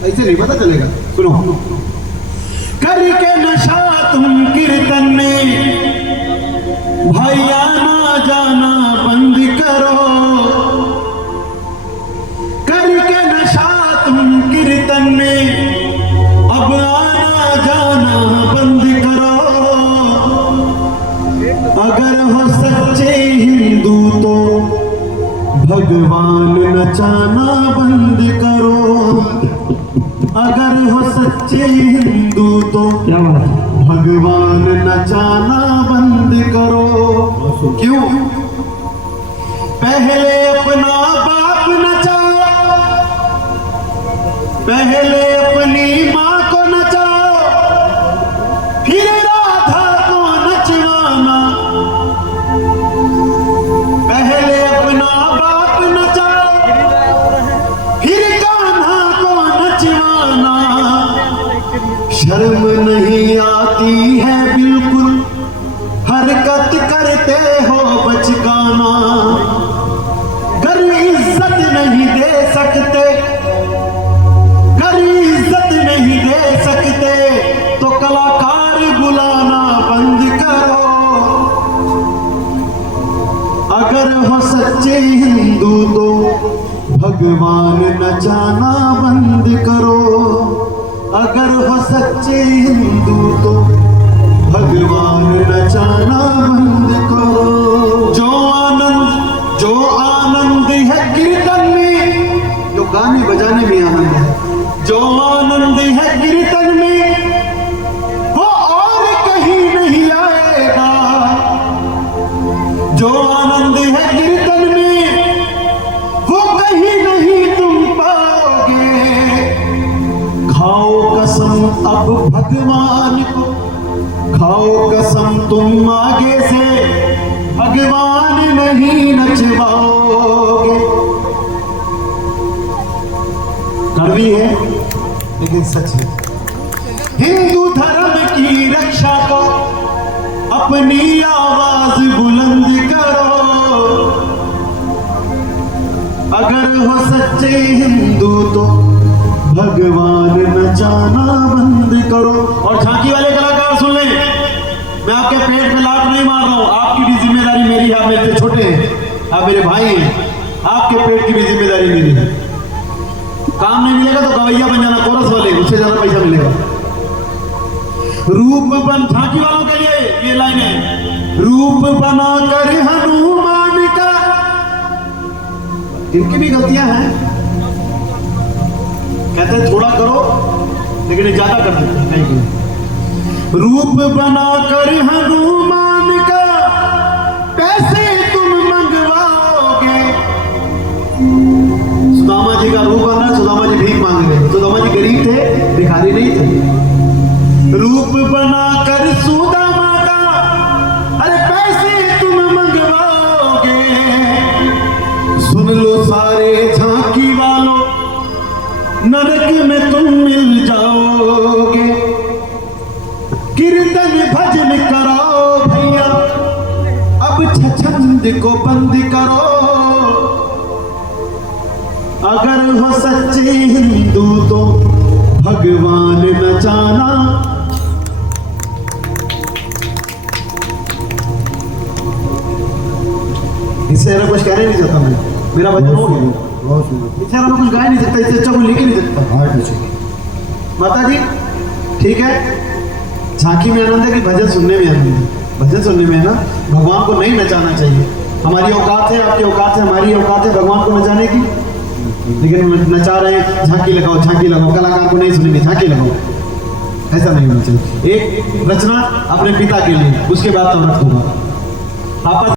ऐसे नहीं पता चलेगा। सुनो, करके नशा तुम कीर्तन में भाई आना जाना बंद करो, करके नशा तुम कीर्तन में अब आना जाना बंद करो। अगर हो सच्चे हिंदू तो भगवान नचाना बंद करो। अगर हो सच्चे हिंदू तो भगवान नचाना बंद करो। क्यों? पहले अपना बाप नचाओ, पहले अपनी माँ को नचाओ, फिर राधा को नचवाना। पहले अपना बाप नचाओ, फिर कान्हा को नचवाना। शर्म नहीं आती है बिल्कुल, हरकत करते हो बचकाना। घर इज्जत नहीं दे सकते, घर इज्जत नहीं दे सकते तो कलाकार बुलाना बंद करो। अगर हो सच्चे हिंदू तो भगवान नचाना बंद करो। अगर हो सच्चे हिंदू तो भगवान नचाना बंद करो। जो आनंद है कीर्तन में, जो गाने बजाने में आनंद है, जो आनंद है कीर्तन में वो और कहीं नहीं आएगा। जो आनंद है कीर्तन में वो कहीं नहीं तुम पाओगे। खाओ कसम अब भगवान को, खाओ कसम तुम आगे से भगवान नहीं नचवाओगे। कड़वी है लेकिन सच है। हिंदू धर्म की रक्षा को अपनी आवाज बुलंद करो। अगर हो सच्चे हिंदू तो भगवान नचाना बंद करो। और झांकी वाले कलाकार सुन लें, मैं आपके पेट में लात नहीं मार रहा हूं, आपकी भी जिम्मेदारी मेरी है। आप मेरे से छोटे हैं, आप मेरे भाई हैं, आपके पेट की भी जिम्मेदारी मेरी है। काम नहीं मिलेगा तो गवैया बन जाना, कोरस वाले, उससे ज्यादा पैसा मिलेगा। रूप बन, झांकी वालों के लिए ये लाइन है, रूप बना कर हनुमान का। इनकी भी गलतियां हैं, कहते हैं थोड़ा करो लेकिन ज्यादा कर देते हैं। नहीं, रूप बनाकर हनुमान का पैसे तुम मंगवाओगे। सुदामा जी का रूप बना, सुदामा जी भीख मांग रहे। सुदामा जी गरीब थे, भिखारी नहीं थे। रूप बनाकर सुदामा का अरे पैसे तुम मंगवाओगे। सुन लो सारे झांकी वालों, नरक में तुम मिल जाओगे। कीर्तन भजन कराओ भैया, अब छछंद को बंद करो। अगर हो सच्चे हिंदू तो भगवान नचाना। इससे ज्यादा कुछ कहने नहीं सकता मैं, मेरा भजन हो गया। इससे ज्यादा कुछ गा नहीं सकता, इससे अच्छा कुछ लिख नहीं सकता। माता जी ठीक है, झांकी में आनंद है कि भजन सुनने में आनंद है। भजन सुनने में है ना, भगवान को नहीं नचाना चाहिए। हमारी औकात है, आपकी औकात है, हमारी औकात है भगवान को नचाने की, लेकिन नचा रहे झांकी लगाओ, झांकी लगाओ, कलाकार को नहीं सुनेंगे, झांकी लगाओ। ऐसा नहीं होना चाहिए। एक रचना अपने पिता के लिए, उसके बाद तो रख दूंगा।